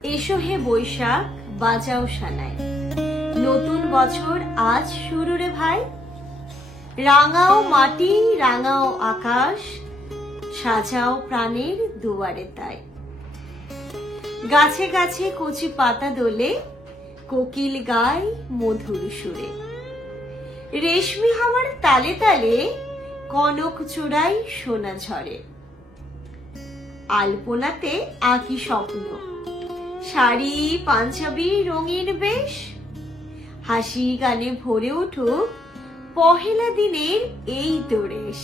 এসো হে বৈশাখ বাজাও সানাই, নতুন বছর আজ শুরু রে ভাই। রাঙাও মাটি রাঙাও আকাশ, সাজাও প্রাণের দুয়ারে তাই। গাছে গাছে কচি পাতা দোলে, কোকিল গায় মধুর সুরে। রেশমি হাওয়ার তালে তালে, কনক চূড়াই সোনা ঝরে। আলপনাতে আঁকি স্বপ্ন, শাড়ি পাঞ্জাবি রঙিন বেশ। হাসি গানে ভরে উঠুক পহেলা দিনের এই দোরেশ।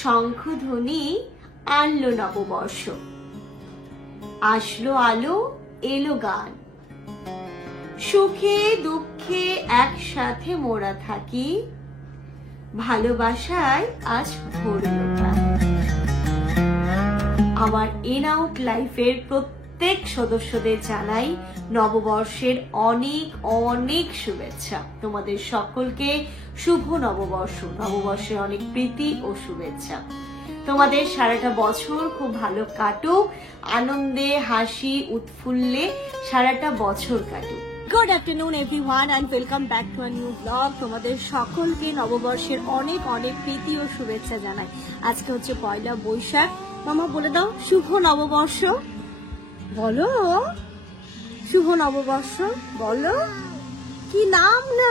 শঙ্খধ্বনি আনলো নববর্ষ, আসলো আলো এলো গান। সুখে দুঃখে একসাথে মোরা থাকি, ভালোবাসায় আজ ভরলো প্রাণ। আমার ইন আউট লাইফের প্রত্যেক সদস্যদের জানাই নববর্ষের অনেক অনেক শুভেচ্ছা। তোমাদের সকলকে শুভ নববর্ষ, নববর্ষের অনেক প্রীতি ও শুভেচ্ছা। তোমাদের সারাটা বছর খুব ভালো কাটুক, আনন্দে হাসি উৎফুল্লে সারাটা বছর কাটুক। Good afternoon everyone and welcome back to a new blog. তোমাদের সকলকে নববর্ষের অনেক অনেক প্রীতি ও শুভেচ্ছা জানাই। আজকে হচ্ছে পয়লা বৈশাখ। মামা বলে দাও শুভ নববর্ষ বলো, শুভ নববর্ষ বলো। কি নাম না,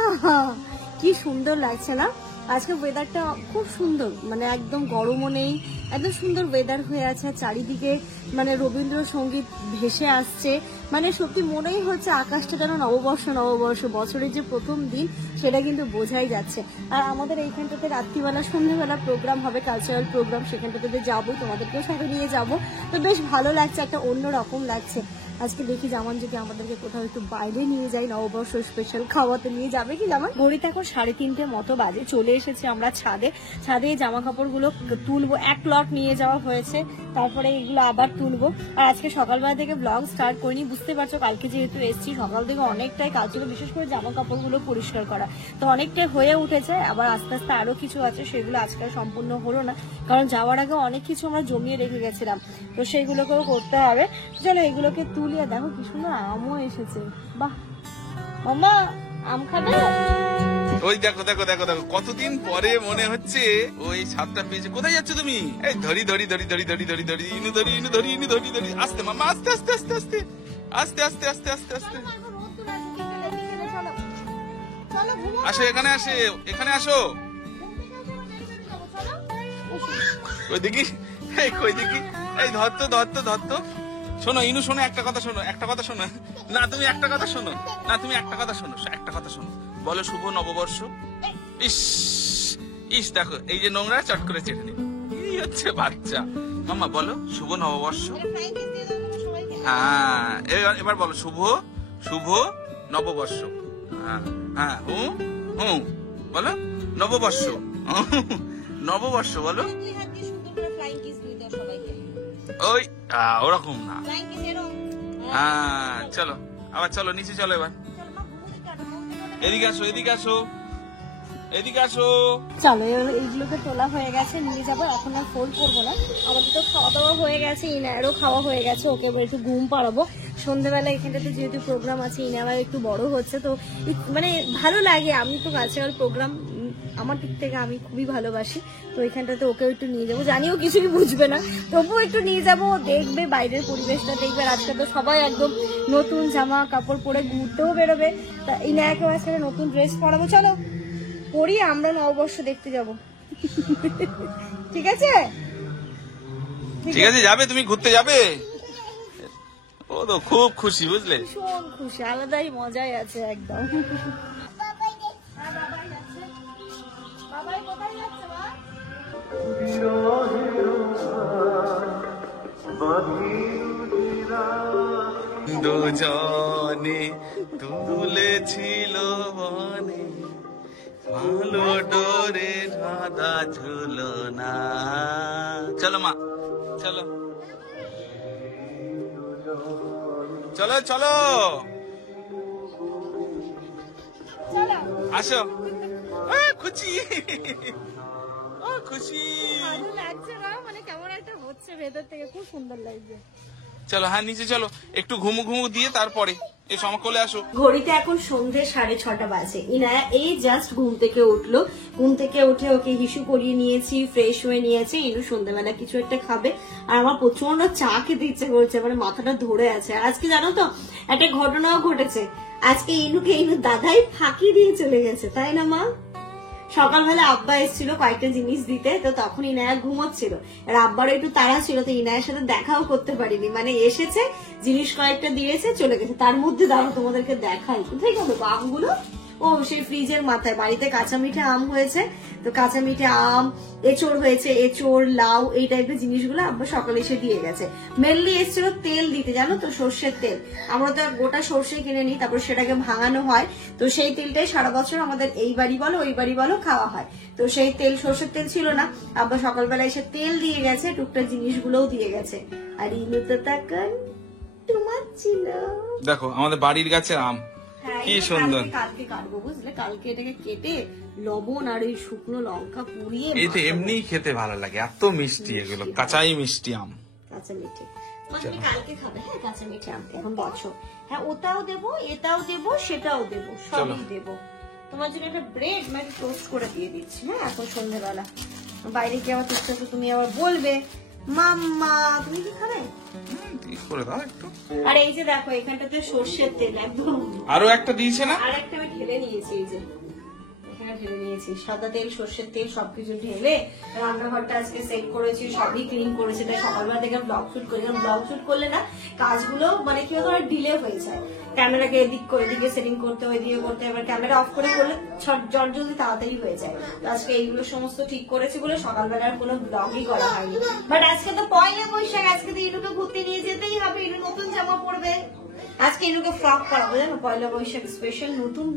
কি সুন্দর লাগছে না আজকে ওয়েদারটা, খুব সুন্দর, মানে একদম গরমও নেই, একদম সুন্দর ওয়েদার হয়ে আছে। চারিদিকে মানে রবীন্দ্রসঙ্গীত ভেসে আসছে, মানে সত্যি মনেই হচ্ছে আকাশটা যেন নববর্ষ নববর্ষ, বছরের যে প্রথম দিন সেটা কিন্তু বোঝাই যাচ্ছে। আর আমাদের এইখানটাতে রাত্রিবেলা সন্ধ্যেবেলা প্রোগ্রাম হবে, কালচারাল প্রোগ্রাম, সেখানটাতে যাবো, তোমাদেরকেও সাথে নিয়ে যাবো। তো বেশ ভালো লাগছে, একটা অন্য রকম লাগছে। আজকে দেখি জামান যদি আমাদেরকে কোথাও একটু বাইরে নিয়ে যাই, নববর্ষ স্পেশাল খাওয়াতে নিয়ে যাবে কি জামান। ঘড়িতে এখন 3:30 মতো বাজে, চলে এসেছি আমরা ছাদে। ছাদে জামা কাপড়গুলো তুলবো, এক লট নিয়ে যাওয়া হয়েছে, তারপরে এগুলো আবার তুলবো। আর আজকে সকালবেলা থেকে ব্লগ স্টার্ট করিনি, বুঝতে পারছো কালকে যেহেতু এসেছি সকাল থেকে অনেকটাই কাজ ছিল, বিশেষ করে জামা কাপড়গুলো পরিষ্কার করা, তো অনেকটাই হয়ে উঠেছে। আবার আস্তে আস্তে আরো কিছু আছে, সেগুলো আজকে সম্পূর্ণ হলো না, কারণ যাওয়ার আগে অনেক কিছু আমরা জমিয়ে রেখে গেছিলাম, তো সেইগুলোকেও করতে হবে। চলো এগুলোকে তুলিয়ে। দেখো কি সুন্দর আমও এসেছে, বাহ। মামা আম খাবে? ওই দেখো দেখো দেখো দেখো, কতদিন পরে মনে হচ্ছে ওই ছাদটা পেয়েছে। কোথায় যাচ্ছ তুমি? এই ধরি ধরি ধরি ধরি ধরি ধরি ধরি ইনু ধরি ইনু ধরি ইনু ধরি ধরি, আস্তে মামা, আস্তে আস্তে আস্তে আস্তে আস্তে আস্তে আস্তে আস্তে আস্তে। আসো এখানে, আসে এখানে আসো। ওই দেখি, এই কই দেখি, এই ধরতো ধরতো ধরতো। শোনো ইনু, শোনো একটা কথা শোনো, একটা কথা শোনো না, তুমি একটা কথা শোনো না, তুমি একটা কথা শোনো, একটা কথা শোনো। বলো শুভ নববর্ষ। ইস ইস, দেখো এই যে নোংরা চট করে চেটে নিল, কি হচ্ছে বাচ্চা। মামা বলো শুভ নববর্ষ। হ্যাঁ এবার বলো শুভ শুভ নববর্ষ। হ্যাঁ হ্যাঁ, হুম হুম বলো নববর্ষ, নববর্ষ বলো। ওই ওরকম না, হ্যাঁ চলো আবার, চলো নিচে চলো, এবার এদিকে আসো, এদিকে আসো, এদিকে আসো। চলো এইগুলোকে তোলা হয়ে গেছে, নিয়ে যাবো। এখন আর ফোন করবো না, আমাদের তো খাওয়া দাওয়া হয়ে গেছে, ইনায়েরও খাওয়া হয়ে গেছে, ওকে এবার একটু ঘুম পাড়াবো। সন্ধ্যেবেলা এখানটাতে যেহেতু প্রোগ্রাম আছে, ইনারা একটু বড় হচ্ছে, তো মানে ভালো লাগে। আমি তো কালচারাল প্রোগ্রাম আমার দিক থেকে আমি খুবই ভালোবাসি, তো এখানটাতে ওকে একটু নিয়ে যাবো। জানিও কিছু কি বুঝবে না, তবুও একটু নিয়ে যাবো, দেখবে বাইরের পরিবেশটা দেখবে। আজকে তো সবাই একদম নতুন জামা কাপড় পরে ঘুরতেও বেরোবে, তা ইনায়াকেও আজকে নতুন ড্রেস পরাবো। চলো পরি, আমরা নববর্ষ দেখতে যাব। ঠিক আছে ঠিক আছে, যাবে তুমি ঘুরতে যাবে? ও তো খুব খুশি, বুঝলে, ভীষণ খুশি, আলাদাই মজাই আছে একদম। দুজনে তুলেছিল বনে, ভালো ডোরে রাধা ঝুলো না। চলো মা, চলো চলো চলো, আসো। খুশি, খুশি ভালো লাগছে না, মানে কেমন একটা হচ্ছে ভেতর থেকে, খুব সুন্দর লাগছে। চলো হ্যাঁ নিচে চলো, একটু ঘুমু ঘুমু দিয়ে তারপরে এসো আমার কোলে আসো। ঘড়িতে এখন সন্ধ্যে 6:30 বাজে। ইনায়া এই জাস্ট ঘুম থেকে উঠলো, ঘুম থেকে উঠে ওকে হিসু করিয়ে নিয়েছি, ফ্রেশ হয়ে নিয়েছি। ইনু সন্ধ্যাবেলা কিছু একটা খাবে, আর আমার প্রচন্ড চা খেতে ইচ্ছে করছে, মানে মাথাটা ধরে আছে। আর আজকে জানো তো একটা ঘটনাও ঘটেছে, আজকে ইনুকে ইনুর দাদাই ফাঁকি দিয়ে চলে গেছে, তাই না মা? সকালবেলা আব্বা এসেছিল কয়েকটা জিনিস দিতে, তো তখন ইনায়া ঘুমোচ্ছিল, আর আব্বারও একটু তাড়া ছিল, তো ইনায়ের সাথে দেখাও করতে পারিনি, মানে এসেছে জিনিস কয়েকটা দিয়েছে চলে গেছে। তার মধ্যে দাঁড়ো তোমাদেরকে দেখাই, কোথায় গেল আমগুলো? ও সেই ফ্রিজের মাথায়। বাড়িতে কাঁচা মিঠে আম হয়েছে, তো কাঁচা মিঠে আম, এঁচড় হয়েছে, এঁচড় লাউ এই টাইপের জিনিসগুলো আব্বা সকালে এসে দিয়ে গেছে। মেনলি এসেছিল তেল দিতে, জানো তো, সর্ষের তেল। আমরা তো গোটা সর্ষে কিনে নিই, তারপর সেটাকে ভাঙানো হয়, তো সেই তেলটাই সারা বছর আমাদের এই বাড়ি বলো ওই বাড়ি বলো খাওয়া হয়। তো সেই তেল, সর্ষের তেল ছিল না, আব্বা সকালবেলা এসে তেল দিয়ে গেছে, টুকটাক জিনিসগুলোও দিয়ে গেছে। আর ইনু তো তখন তোমার ছিল। দেখো আমাদের বাড়ির গাছে আম, কি সুন্দর। কালকে কাটবো বুঝলে, কালকে এটাকে কেটে লবণ আর এই শুকনো লঙ্কা পুড়িয়ে। এই তো এমনি খেতে ভালো লাগে, এত মিষ্টি এগুলো, কাঁচাই মিষ্টি আম। কাঁচা মিঠে তুমি কালকে খাবে, হ্যাঁ কাঁচা মিঠে আম এখন বছর। হ্যাঁ ওটাও দেবো, এটাও দেবো, সেটাও দেবো, সবই দেবো। তোমার জন্য একটা ব্রেড মানে টোস্ট করে দিয়ে দিচ্ছি। হ্যাঁ এখন সন্ধ্যেবেলা বাইরে গিয়ে আবার টুকটাক তুমি আবার বলবে মাম্মা তুমি কি খাবে, করে দাও একটু। আর এই যে দেখো এখানটাতে সর্ষের তেল একদম, আরো একটা দিয়েছে না, আর একটা আমি ঢেলে নিয়েছি, এই যে এখানে ঢেলে নিয়েছি সাদা তেল, সর্ষের তেল সবকিছু ঢেলে রান্নাঘরটা আজকে সেট করেছি, সবই ক্লিন করেছি। তাই সকালবেলা থেকে ব্লগ শুট করি, ব্লগ শুট করলে না কাজগুলো মানে কি হতো ডিলে হয়ে যায়, ক্যামেরাকে এদিকে সেটিং করতে, ওইদিকে করতে, এবার ক্যামেরা অফ করে করলে জলদি তাড়াতাড়ি হয়ে যায়। তো আজকে এইগুলো সমস্ত ঠিক করেছি বলে সকালবেলা আর কোনো ব্লগই করা হয়নি। বাট আজকে তো পয়লা বৈশাখ, আজকে তো ইনুকে ঘুরতে নিয়ে যেতেই হবে, ইনু নতুন জামা পরবে। আজকে ইনুকে ফ্রক পরাবো, জানো পয়লা বৈশাখ স্পেশাল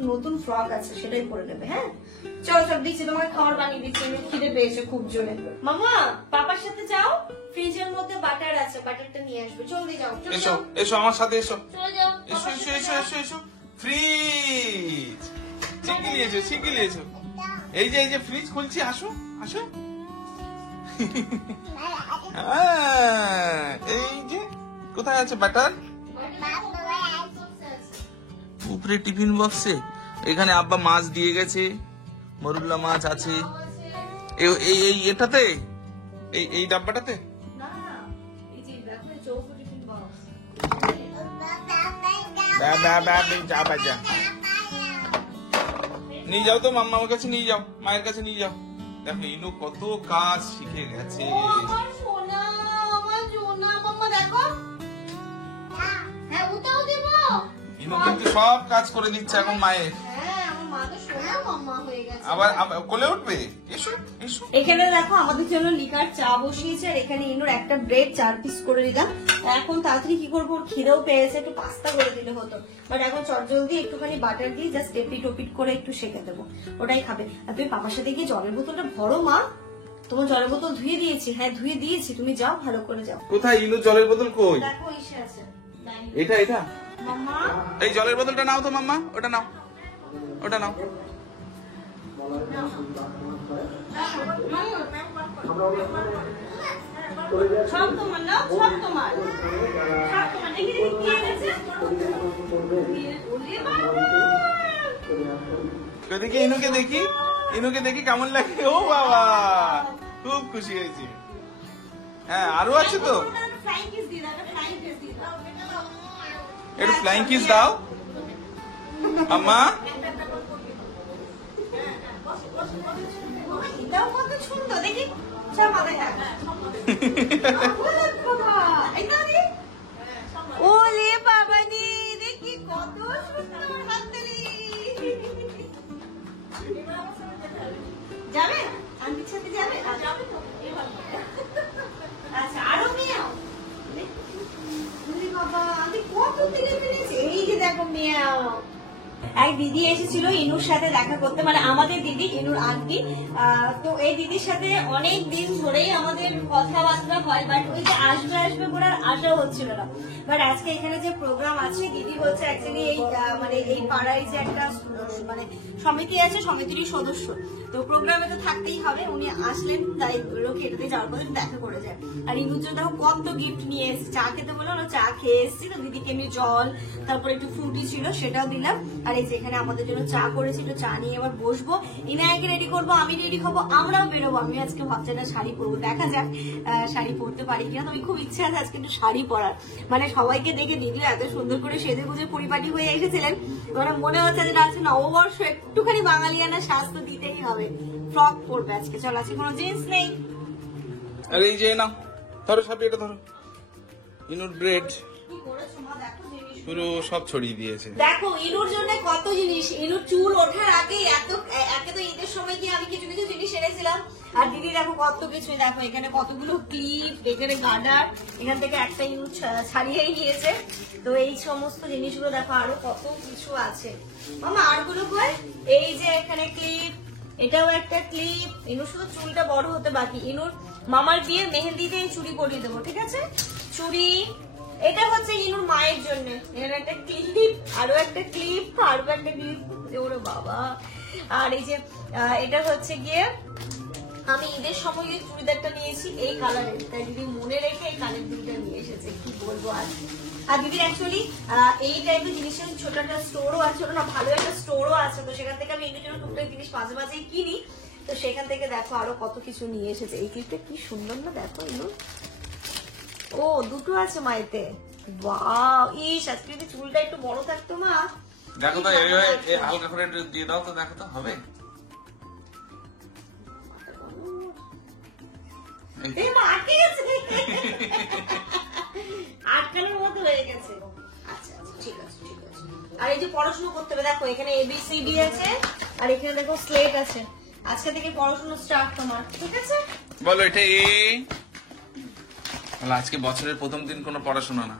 নতুন ফ্রক আছে, সেটাই পরে নেবে। হ্যাঁ চলো সব দিচ্ছি, তোমাকে খাবার বানিয়ে দিচ্ছি, ইনু খিদে পেয়েছে খুব জোরে। মামা পাপার সাথে যাও, ফ্রিজের মধ্যে বাটার আছে, বাটারটা নিয়ে আসবে, জলদি যাও। এসো এসো আমার সাথে এসো, চলে যাও। এসো এসো এসো এসো এসো। ফ্রিজ শিখে নিয়েছো। এই যে ফ্রিজ খুলছি, আসো আসো। এই যে কোথায় আছে বাটার, উপরে টিফিন বক্সে। এখানে আব্বা মাছ দিয়ে গেছে, মরুল্লা মাছ আছে এই এটাতে, এই ডাব্বাটাতে। নিয়ে যাও তো মাম্মার কাছে, নিয়ে যাও, মায়ের কাছে নিয়ে যাও। দেখো ইনু কত কাজ শিখে গেছে। ইনু কিন্তু সব কাজ করে দিচ্ছে এখন মায়ের। আবার কোলে উঠবে, এসো এসো। এখানে দেখো আমাদের জন্য লিকার চা বসিয়েছে, আর এখানে ইনুর একটা ব্রেড 4 পিস করে দিলাম। এখন তাড়াতাড়ি কি করবো, ওর খিদেও পেয়েছে, একটু পাস্তা করে দিলে হতো, বাট এখন চটজলদি একটুখানি বাটার দিয়ে জাস্ট টোপিট করে একটু সেঁকে দেবো, ওটাই খাবে। আর তুমি পাপার সাথে গিয়ে জলের বোতলটা ভরো মা, তোমার জলের বোতল ধুয়ে দিয়েছি। হ্যাঁ ধুয়ে দিয়েছি, তুমি যাও ভালো করে যাও। কোথায় ইনু জলের বোতল কই? দেখো ইসে আছে, এটা মাম্মা এই জলের বোতলটা নাও তো মাম্মা, ওটা নাও। সব তোমার না, সব তোমার দেখি কি এনেছে। ইনুকে দেখি কেমন লাগে। ও বাবা খুব খুশি হয়েছি। হ্যাঁ আরো আছে তো, একটু ফ্লাইং কিস দাও আম্মা। দেখি ওলে বাবা নি, দেখি কত সুন্দর হাততালি। যাবে আন্টির সাথে যাবে, আচ্ছা আরো মেয়াও বাবা, আমি কত দিনে পেরেছি। এই যে দেখো মেয়াও, এক দিদি এসেছিল ইনুর সাথে দেখা করতে, মানে আমাদের দিদি ইনুর আন্টি। তো এই দিদির সাথে অনেক দিন ধরেই আমাদের কথাবার্তা হয়, বাট ওই যে আসবে বলে আর আশা হচ্ছিল না। বাট আজকে এখানে যে প্রোগ্রাম আছে, দিদি হচ্ছে অ্যাকচুয়ালি এই মানে এই পাড়ায় যে একটা মানে সমিতি আছে, সমিতিরই সদস্য, তো প্রোগ্রামে তো থাকতেই হবে। উনি আসলেন, তাই লোকে এটাতে যাওয়ার পরে দেখা করে যায়। আর ইনুর জন্য দেখো কত গিফট নিয়ে এসেছি। চা খেতে বললো, চা খেয়ে এসেছি, তো দিদিকে এমনি জল, তারপরে একটু ফ্রুটি ছিল সেটাও দিলাম। আর এই যে এখানে আমাদের জন্য চা করেছিল, চা নিয়ে এবার বসবো, ইনায়াকে রেডি করবো, আমি রেডি হবো, আমরাও বেরোবো। আমি আজকে ভাবছি একটা শাড়ি পরবো, দেখা যাক শাড়ি পরতে পারি কিনা। তবে খুব ইচ্ছা আছে আজকে একটু শাড়ি পরার, মানে সবাইকে দেখে দিদিও এত সুন্দর করে সেজে গুজে পরিপাটি হয়ে এসেছিলেন, মানে মনে হচ্ছে যে আজকে নববর্ষ, একটুখানি বাঙালিয়ানা স্বাস্থ্য দিতেই হবে। ফ্রক পরবে আজকে, চল আজকে কোনো জিন্স নেই। আরে এই যে না, ধরো সব, এটা ধরো, ইনুর ব্রেড পুরো সব ছড়িয়ে দিয়েছে। দেখো ইনুর জন্য কত জিনিস, ইনুর চুল ওঠার আগে একে তো ঈদের সময় গিয়ে আমি কিছু কিছু জিনিস এনেছিলাম। আর দিদি দেখো কত কিছু, দেখো এখানে কতগুলো ক্লিপ, এখানে গার্ডার, এখান থেকে একটা ইনু ছাড়িয়েই নিয়েছে। তো এই সমস্ত জিনিসগুলো দেখো, আরো কত কিছু আছে। মামা আরগুলো কয়, এই যে এখানে ক্লিপ, এটাও একটা ক্লিপ। ইনুর শুধু চুলটা বড় হতে বাকি। ইনুর মামার বিয়ে মেহেন্দিতে এই চুড়ি পরিয়ে দেবো, ঠিক আছে? চুড়ি, এটা হচ্ছে ইনুর মায়ের জন্য, এর একটা ক্লিপ, আরো একটা ক্লিপ, আরো একটা ক্লিপ, ওরে বাবা। আর এই যে এটা হচ্ছে গিয়ে আমি ঈদের সময় এই চুড়িদারটা নিয়েছি এই কালারের, তাই দিদি মনে রেখে এই কানের দুলটা নিয়ে এসেছে, কি বলবো। আর দিদির অ্যাকচুয়ালি এই টাইপের জিনিসের ছোট একটা স্টোরও আছে, ছোট না ভালো একটা স্টোরও আছে, তো সেখান থেকে আমি এগুলোর জন্য টুকটাক জিনিস মাঝে মাঝেই কিনি। তো সেখান থেকে দেখো আরো কত কিছু নিয়ে এসেছে। এই ক্লিপটা কি সুন্দর না, দেখো এগুলো। ও দুটো আছে মাইতে, ওয়াও। ইস, আজকে যদি চুলটা একটু বড় থাকতো মা। দেখো তো হালকা করে একটু দিয়ে দাও তো, দেখো তো হবে। আটকানোর মতো হয়ে গেছে। আচ্ছা আচ্ছা, ঠিক আছে ঠিক আছে। আর এই যে পড়াশোনা করতে হবে, দেখো এখানে ABCD আছে, আর এখানে দেখো স্লেট আছে। আজকে থেকে পড়াশোনা স্টার্ট তোমার, ঠিক আছে? বলো এটা এ। আজকে বছরের প্রথম দিন কোনো পড়াশোনা না,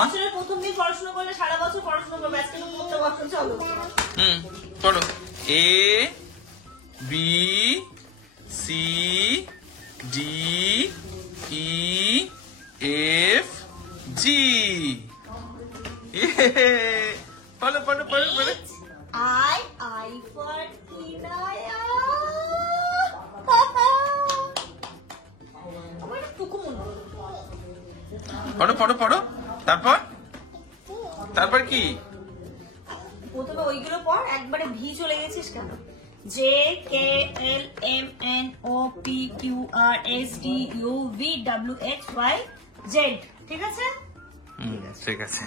বছরের প্রথম দিন পড়াশোনা করলে সারা বছর পড়াশোনা করবে, আজকে তো পড়তে বছর চলো। পড়ো। A B C D E F G. পড়ো পড়ো পড়ো পড়ো। I for Inaya. আমার টুকু মনে হয়। পড়ো পড়ো পড়ো, তারপর তারপর কি? প্রথমে ওইগুলো পর, একবারে ভি চলে গেছিস কেন? JKLMNOPQRSTUVWXYZ, ঠিক আছে? ঠিক আছে।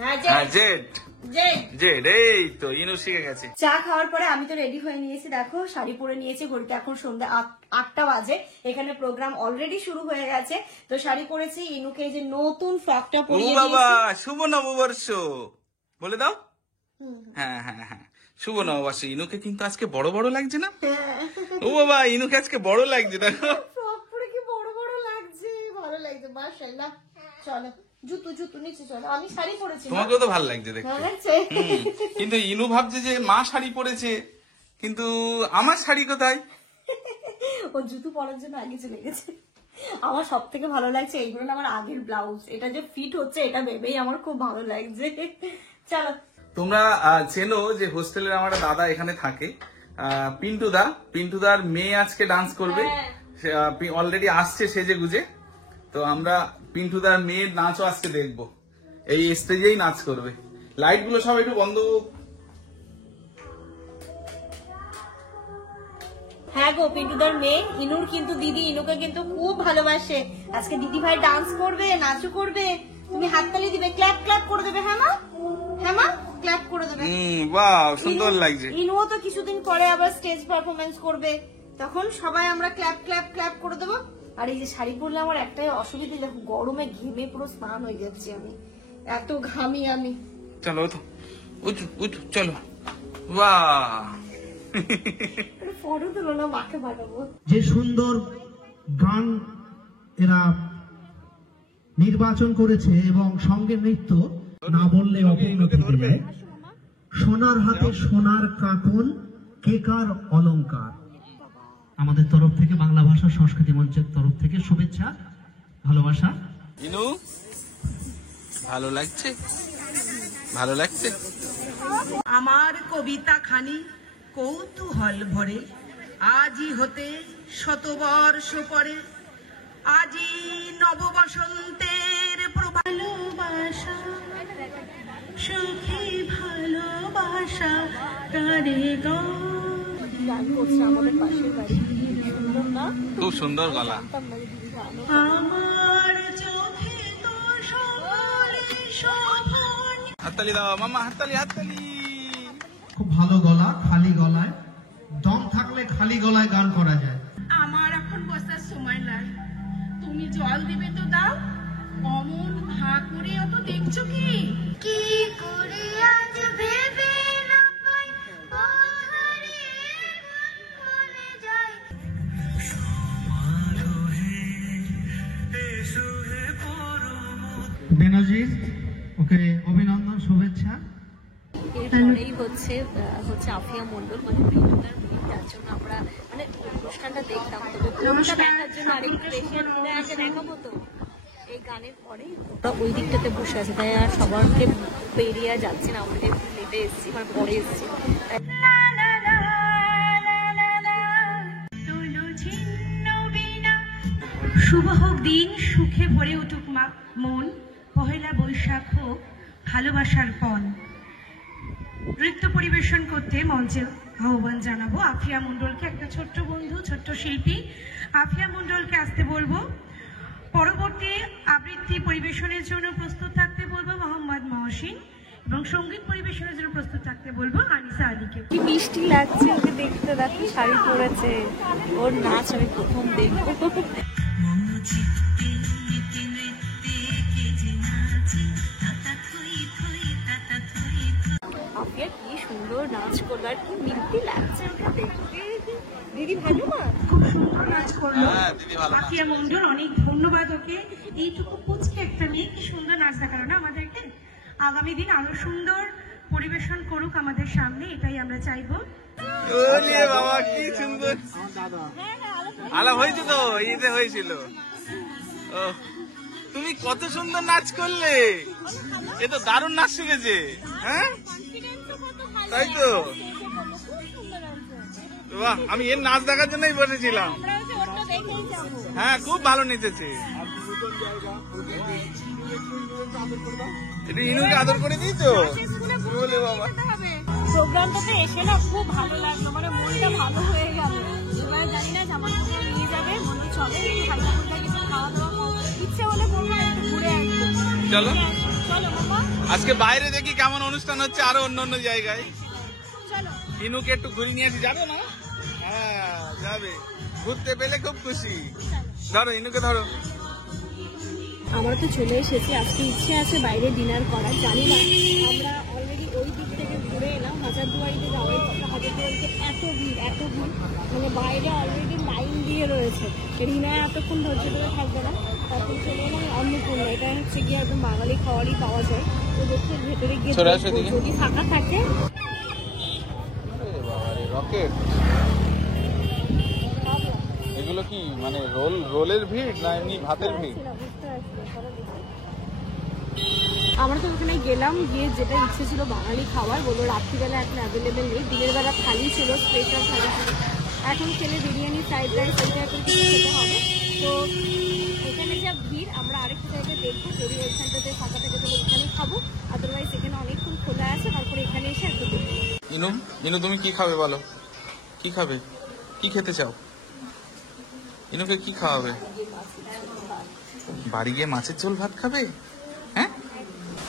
হ্যাঁ জেড জেড, এই তো ইনু শিখে গেছে। চা খাওয়ার পরে আমি তো রেডি হয়ে নিয়েছি, দেখো শাড়ি পরে নিয়েছি, ঘড়িতে এখন সন্ধ্যা 8টা বাজে। এখানে প্রোগ্রাম অলরেডি শুরু হয়ে গেছে, তো শাড়ি পরেছি। ইনুকে যে নতুন ফ্রকটা পরিয়ে দিয়েছি। বাবা শুভ নববর্ষ বলে দাও। হ্যাঁ হ্যাঁ হ্যাঁ, শুভ নববর্ষ। ইনুকে কিন্তু আজকে বড় বড় লাগছে না? ও বাবা, ইনুকে আজকে বড় লাগছে, দেখো ফ্রক পরে কি বড় বড় লাগছে, ভালো লাগছে মাশাআল্লাহ। চলো জুতো জুতো নিচে চলো, আমি শাড়ি পরেছি। তোমাকেও তো ভালো লাগছে দেখতে। কিন্তু ইনু ভাবছে যে মা শাড়ি পরেছে, কিন্তু আমার শাড়ি কোথায়? ও জুতো পরার জন্য আগে চলে গেছে। আমার সব থেকে ভালো লাগছে এইগুলো না, আমার আগের ব্লাউজ, এটা যে ফিট হচ্ছে এটা ভেবেই আমার খুব ভালো লাগছে। চলো। তোমরা চেনো যে হোস্টেলের আমার দাদা এখানে থাকে, পিন্টুদার মেয়ে আজকে ডান্স করবে, অলরেডি আসছে সেজে গুজে। তো আমরা পিন্টুদার মেয়ের নাচও আজকে দেখবো, এই স্টেজেই নাচ করবে। লাইট গুলো সব একটু বন্ধ। হ্যাঁ গো, পিন্টুদার মেয়ে ইনুর কিন্তু দিদি ইনুকে কিন্তু খুব ভালোবাসে। আজকে দিদি ভাই ডান্স করবে, নাচও করবে, তুমি হাততালি দিবে, ক্ল্যাপ ক্ল্যাপ করে দেবে। হ্যাঁ মা, হ্যাঁ মা, ক্ল্যাপ করে দেবে। বাহ, সুন্দর লাগছে। ইনুও তো কিছুদিন পরে আবার স্টেজ পারফরমেন্স করবে, তখন সবাই আমরা ক্ল্যাপ ক্ল্যাপ ক্ল্যাপ করে দেবো। আর এই যে শাড়ি পরলে আমার একটাই অসুবিধা, দেখো গরমে ঘেমে পুরো স্নান হয়ে যাচ্ছে, আমি এত ঘামি আমি। চলো তো, উঠু উঠু, চলো। বাহ, ফটো তুলো না, মাকে পাঠাবো। যে সুন্দর গান এরা নির্বাচন করেছে এবং সঙ্গে নৃত্য না বললে অপূর্ণ থেকে যায়। সোনার হাতে সোনার কাকন, কেকার অলংকার। আমাদের তরফ থেকে, বাংলা ভাষা সংস্কৃতি মঞ্চের তরফ থেকে শুভেচ্ছা, ভালোবাসা। ইনু ভালো লাগছে? ভালো লাগছে? আমার কবিতা খানি কৌতূহল ভরে, আজই হতে শতবর্ষ পরে, আজই নব বসন্তের ভালোবাসা, সুখী ভালোবাসা তারে গান করছে আমাদের পাশের বাড়ি, সুন্দর না? খুব সুন্দর গলা। আমার চোখে তো সবারই শোভন। হাততালি দাও মামা, হাততালি হাততালি। খুব ভালো গলা, খালি গলায় দম থাকলে খালি গলায় গান করা যায়। আমার এখন বসার সময় নাই, তুমি জল দিবে তো দাও। অমন হাঁ করে অত দেখছো কি? কি করে আজ ভেবে না পাই, পথহারে মনে যায়। বেনজির, ওকে অভিনন্দন, শুভেচ্ছা। এরপরেই হচ্ছে আফিয়া মন্ডল, মানে প্রিয়তার মেয়ে, যার জন্য আমরা মানে অনুষ্ঠানটা দেখতাম। তবে পুরোটা দেখার জন্য আরেকটু বেশি আগে দেখাবো তো। এই গানের পরে ওটা ওই দিকটাতে বসে আছে, তাই আর সবারকে পেরিয়ে যাচ্ছে না, আমাদের একটু লেটে এসেছি, মানে পরে এসেছি। শুভ হোক দিন, সুখে ভরে উঠুক মন, পহেলা বৈশাখ হোক ভালোবাসার পণ। নৃত্য পরিবেশন করতে মঞ্চে আহ্বান জানাবো আফিয়া মন্ডলকে, একটা ছোট্ট বন্ধু, ছোট্ট শিল্পী আফিয়া মন্ডলকে আসতে বলবো। পরবর্তী আবৃত্তি পরিবেশনের জন্য প্রস্তুত থাকতে বলবো মোহাম্মদ মহসিন, এবং সঙ্গীত পরিবেশনের জন্য প্রস্তুত থাকতে বলবো আনিসা আলীকে। কি মিষ্টি লাগছে ওকে দেখতে, দেখো শাড়ি পরেছে, ওর নাচ আমি প্রথম দেখবো। আফিয়া কি সুন্দর নাচ করলো, আর কি মিষ্টি লাগছে ওকে দেখতে। দিদি ভালো মা? খুব সুন্দর নাচ করলো হ্যাঁ দিদি ভালো নাচ আফিয়া মন্ডল, অনেক ধন্যবাদ ওকে। এইটুকু পুচকে একটা মেয়ে কি সুন্দর নাচ দেখালো না আমাদেরকে। আগামী দিন আরো সুন্দর পরিবেশন করুক আমাদের সামনে, এটাই আমরা চাইবো। ওরে বাবা কি সুন্দর আলাপ হয়েছে তো, ঈদে হয়েছিল। ও তুমি কত সুন্দর নাচ করলে, এ তো দারুণ নাচ শিখেছে। হ্যাঁ তাই তো, বাহ, আমি এর নাচ দেখার জন্যই বসেছিলাম। হ্যাঁ খুব ভালো নেচেছে। এটা ইনুকে আদর করে দিয়েছো? বলে বাবা প্রোগ্রামটাতে এসে না খুব ভালো লাগলো, মানে মনটা ভালো হয়ে গেল। এবার জানি না জামা কাপড় নিয়ে যাবে, মনে চলে হালকা ফুলকা কিছু খাওয়া দাওয়া করবো, ইচ্ছে হলে বলবো একটু ঘুরে আসবো। চলো চলো মামা, আজকে বাইরে দেখি কেমন অনুষ্ঠান হচ্ছে আরো অন্য অন্য জায়গায়। চলো। ইনুকে একটু ঘুরে নিয়ে আসি, যাবে না? হ্যাঁ যাবে, ঘুরতে পেলে খুব খুশি। ধরো ইনুকে ধরো। আমরা তো চলে এসেছি, আজকে ইচ্ছে আছে বাইরে ডিনার করার, জানি না। আমরা অলরেডি ওই দিক থেকে ঘুরে এলাম, হাজারদুয়ারিতে যাওয়ার পথে হাজারদুয়ারিতে এত ভিড়, মানে বাইরে অলরেডি লাইন দিয়ে রয়েছে। রিনা এতক্ষণ ধৈর্য ধরে থাকবে না, তারপর চলে এলাম অন্নপূর্ণা। এটা হচ্ছে গিয়ে একদম বাঙালি খাওয়ারই পাওয়া যায়, তো দেখতে ভেতরে গিয়ে যদি ফাঁকা থাকে। রকেট এগুলো কি মানে রোলের ভিড় না এমনি ভাতের ভিড়? আমরা তো ওখানে গেলাম, গিয়ে যেটা ইচ্ছে ছিল বাঙালি খাবার, বললো রাত্রিবেলা এখন অ্যাভেলেবেল নেই, দিনের বেলা থালি ছিল, স্পেশাল থালি ছিল। এখন খেলে বিরিয়ানি, ফ্রাইড রাইস, এই টাইপের কিছু খেতে হবে। তো এখানে যা ভিড়, আমরা আরেকটা জায়গায় দেখবো, যদি ওইখানটাতে ফাঁকা থাকে তাহলে ওখানে খাবো, আদারওয়াইজ এখানে অনেকক্ষণ খোলা আছে, তারপরে এখানে এসে একটু দেখবো। ইনু তুমি কি খাবে বলো, কি খাবে, কি খেতে চাও? ইনুকে কি খাওয়াবে? বাড়ি গিয়ে মাছের ঝোল ভাত খাবে? হ্যাঁ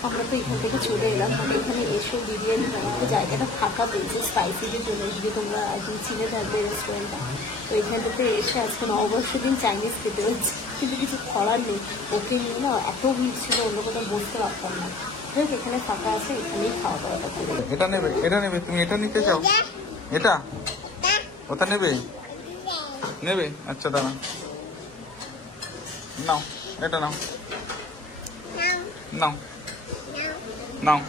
আমরা তো এখান থেকে চলে এলাম, মানে এখানে এসে বিরিয়ানি বানাতে জায়গাটা ফাঁকা পেয়েছে, স্পাইসিতে চলে এসে তোমরা একদিন চিনে থাকবে রেস্টুরেন্টটা। তো এখানটাতে এসে আজকে নববর্ষের দিন চাইনিজ খেতে হচ্ছে, কিন্তু কিছু করার নেই। ওকে নিয়ে না এত ভিড় ছিল, অন্য কোথাও বসতে পারতাম না। দেখ এখানে ফাঁকা আছে, এখানেই খাওয়া দাওয়াটা করে। এটা নেবে, এটা নেবে, তুমি এটা নিতে চাও? এটা ওটা নেবে, নেবে? আচ্ছা দাঁড়া, নাও এটা নাও, নাও নাও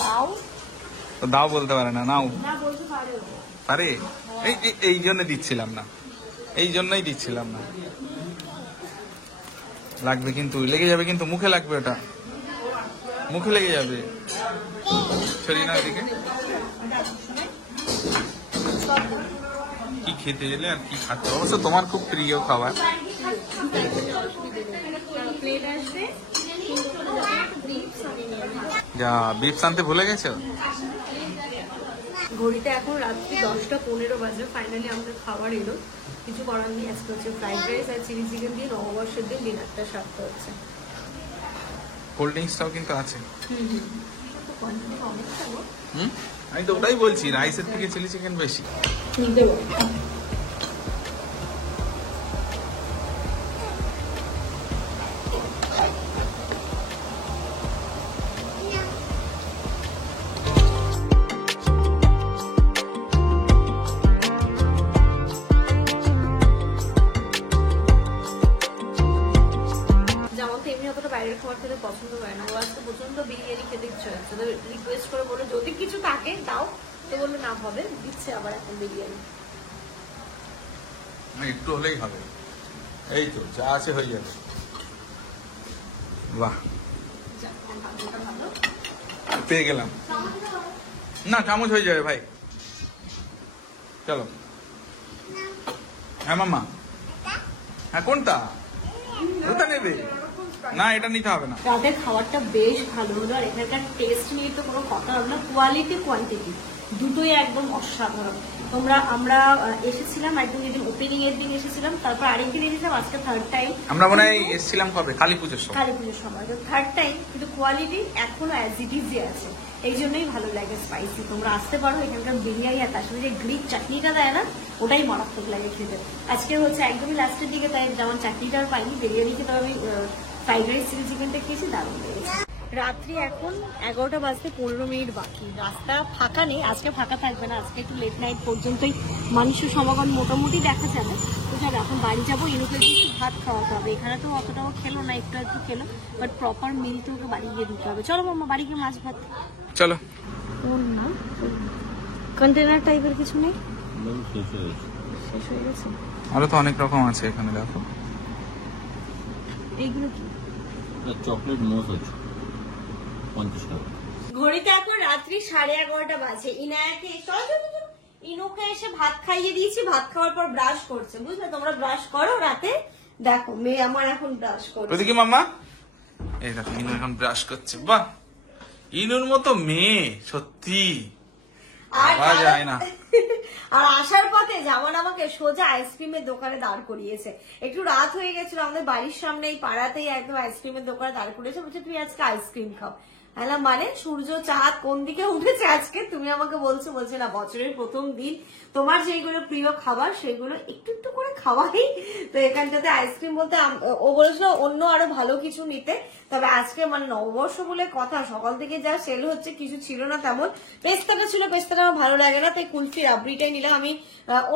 দাও, দাও বলতে পারে না, নাও না বলতে পারো। পারে। এই জন্য দিচ্ছিলাম না, এই জন্যই দিচ্ছিলাম না। লাগবে কিন্তু, লেগে যাবে কিন্তু, মুখে লাগবে, ওটা মুখে লেগে যাবে। সরিয়ে না দিকে। কি খেতে গেলে আর কি খাচ্ছ? অবশ্য তোমার খুব প্রিয় খাবার। যা বিফ আনতে ভুলে গেছো? ঘড়িতে এখন রাত্রি 10:15 বাজে। ফাইনালি আমাদের খাবার এলো, কিছু করার নেই। আজকে হচ্ছে ফ্রাইড রাইস আর চিলি চিকেন দিয়ে নববর্ষের দিন ডিনারটা সারতে হচ্ছে। কোল্ড ড্রিঙ্কসটাও কিন্তু আছে। আমি তো ওটাই বলছি, রাইসের থেকে চিলি চিকেন বেশি। বাইরের খাবার খেতে পছন্দ করে না, ও আজকে প্রচন্ড বিরিয়ানি খেতে ইচ্ছে হচ্ছে। তো রিকোয়েস্ট করে বলে যদি কিছু থাকে দাও, তো বললো না হবে, দিচ্ছে আবার এখন বিরিয়ানি। একটু হলেই হবে, এই তো যা আছে হয়ে যাবে। বাহ, পেয়ে গেলাম। না চামচ হয়ে যাবে ভাই, চলো। হ্যাঁ মাম্মা, হ্যাঁ কোনটা? ওটা নেবে না, এটা নিতে হবে না। রাতের খাবারটা বেশ ভালো হলো, আর এখানকার টেস্ট নিয়ে তো কোনো কথা হবে না। কোয়ালিটি কোয়ান্টিটি দুটোই একদম অসাধারণ। আমরা এসেছিলাম একদম যেদিন ওপেনিং এর দিন এসেছিলাম, তারপর আরেকদিন এসেছিলাম, আজকে থার্ড টাইম। আমরা মনে হয় এসেছিলাম কবে? কালী পুজোর সময়। কালী পুজোর সময় থার্ড টাইম, কিন্তু কোয়ালিটি এখনো অ্যাজ ইট ইজ আছে, এই জন্যই ভালো লাগে স্পাইসি। তোমরা আসতে পারো, এখানকার বিরিয়ানি আর তার সাথে যে গ্রিক চাটনিটা দেয় না, ওটাই মারাত্মক লাগে খেতে। আজকে হচ্ছে একদমই লাস্টের দিকে, তাই যেমন চাটনিটা আর পাইনি, বিরিয়ানি খেতে আমি ফ্রাইড রাইস চিলি চিকেনটা খেয়েছি, দারুণ লেগেছে। রাত্রি এখন 11টা বাজতে 15 মিনিট বাকি। রাস্তা ফাঁকা নেই, আজকে ফাঁকা থাকবে না, আজকে একটু লেট নাইট পর্যন্তই মানুষের সমাগম মোটামুটি দেখা যাবে। তো চলো এখন বাড়ি যাবো, ইনুকে কিছু ভাত খাওয়াতে হবে। এখানে তো অতটাও খেলো না, একটু একটু খেলো, বাট প্রপার মিল তো ওকে বাড়ি গিয়ে দিতে হবে। চলো মাম্মা, বাড়ি গিয়ে মাছ ভাত। চলো। কোন না কন্টেনার টাইপের কিছু নেই, শেষ হয়ে গেছে। আরো তো অনেক রকম আছে এখানে, দেখো। এইগুলো কি? চকলেট মোস আছে 50 টাকা। ঘড়িতে এখন রাত্রি 11:30 বাজে। ইনায়াকে ইনুকে এসে ভাত খাইয়ে দিয়েছি, ভাত খাওয়ার পর ব্রাশ করছে, বুঝলে? তোমরা ব্রাশ করো রাতে, দেখো মেয়ে আমার এখন ব্রাশ করছে। ওদিকে মাম্মা, এই দেখো ইনু এখন ব্রাশ করছে। বাহ, ইনুর মতো মেয়ে সত্যি ভাবা যায় না। আর আসার পথে জামান আমাকে সোজা আইসক্রিমের দোকানে দাঁড় করিয়েছে। একটু রাত হয়ে গেছিল, আমাদের বাড়ির সামনে এই পাড়াতেই একদম আইসক্রিমের দোকানে দাঁড় করিয়েছে। বলছে তুমি আজকে আইসক্রিম খাও। হ্যাঁ মানে সূর্য চাঁদ কোন দিকে উঠেছে আজকে, তুমি আমাকে বলছো। বলছে না, বছরের প্রথম দিন তোমার যেগুলো প্রিয় খাবার সেগুলো একটু একটু করে খাওয়াই। তো এখানটাতে আইসক্রিম বলতে ও বলেছিল অন্য আরো ভালো কিছু নিতে, তবে আজকে মানে নববর্ষ বলে কথা, সকাল থেকে যা সেল হচ্ছে কিছু ছিল না তেমন। পেস্তাটা ছিল, পেস্তাটা আমার ভালো লাগে না, তাই কুলফি রাবড়িটাই নিলাম। আমি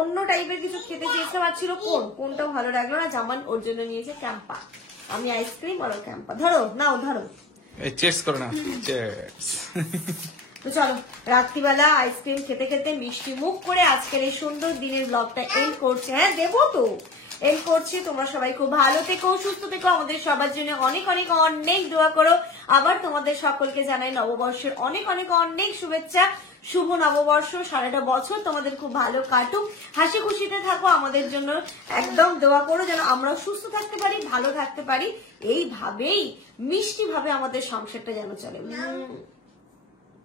অন্য টাইপের কিছু খেতে চেয়েছিলাম, আর ছিল কোনটাও ভালো লাগলো না। জামান ওর জন্য নিয়েছে ক্যাম্পা, আমি আইসক্রিম আর ক্যাম্পা। ধরো নাও, ধরো চেস করো না, চেস। তো চলো, রাত্রিবেলা আইসক্রিম খেতে খেতে মিষ্টি মুখ করে আজকের এই সুন্দর দিনের ব্লগটা এন্ড করছে। হ্যাঁ দেবো তো, এন্ড করছি। তোমরা সবাই খুব ভালো থেকো, সুস্থ থেকো, আমাদের সবার জন্য অনেক অনেক অনেক দোয়া করো। আবার তোমাদের সকলকে জানাই নববর্ষের অনেক অনেক অনেক শুভেচ্ছা। শুভ নববর্ষ, সারাটা বছর তোমাদের খুব ভালো কাটুক, হাসি খুশিতে থাকো। আমাদের জন্য একদম দোয়া করো যেন আমরা সুস্থ থাকতে পারি, ভালো থাকতে পারি, এইভাবেই মিষ্টি ভাবে আমাদের সংসারটা যেন চলে।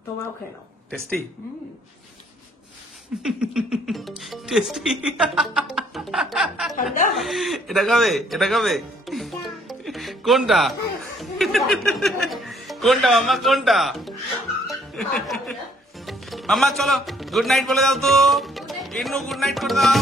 তোমরাও খেয়ে নাও। Tasty tasty. এটা খাবে, এটা খাবে। কোনটা কোনটা মাম্মা, কোনটা? মাম্মা চলো গুড নাইট বলে দাও তো, ইন্নু গুড নাইট করে দাও।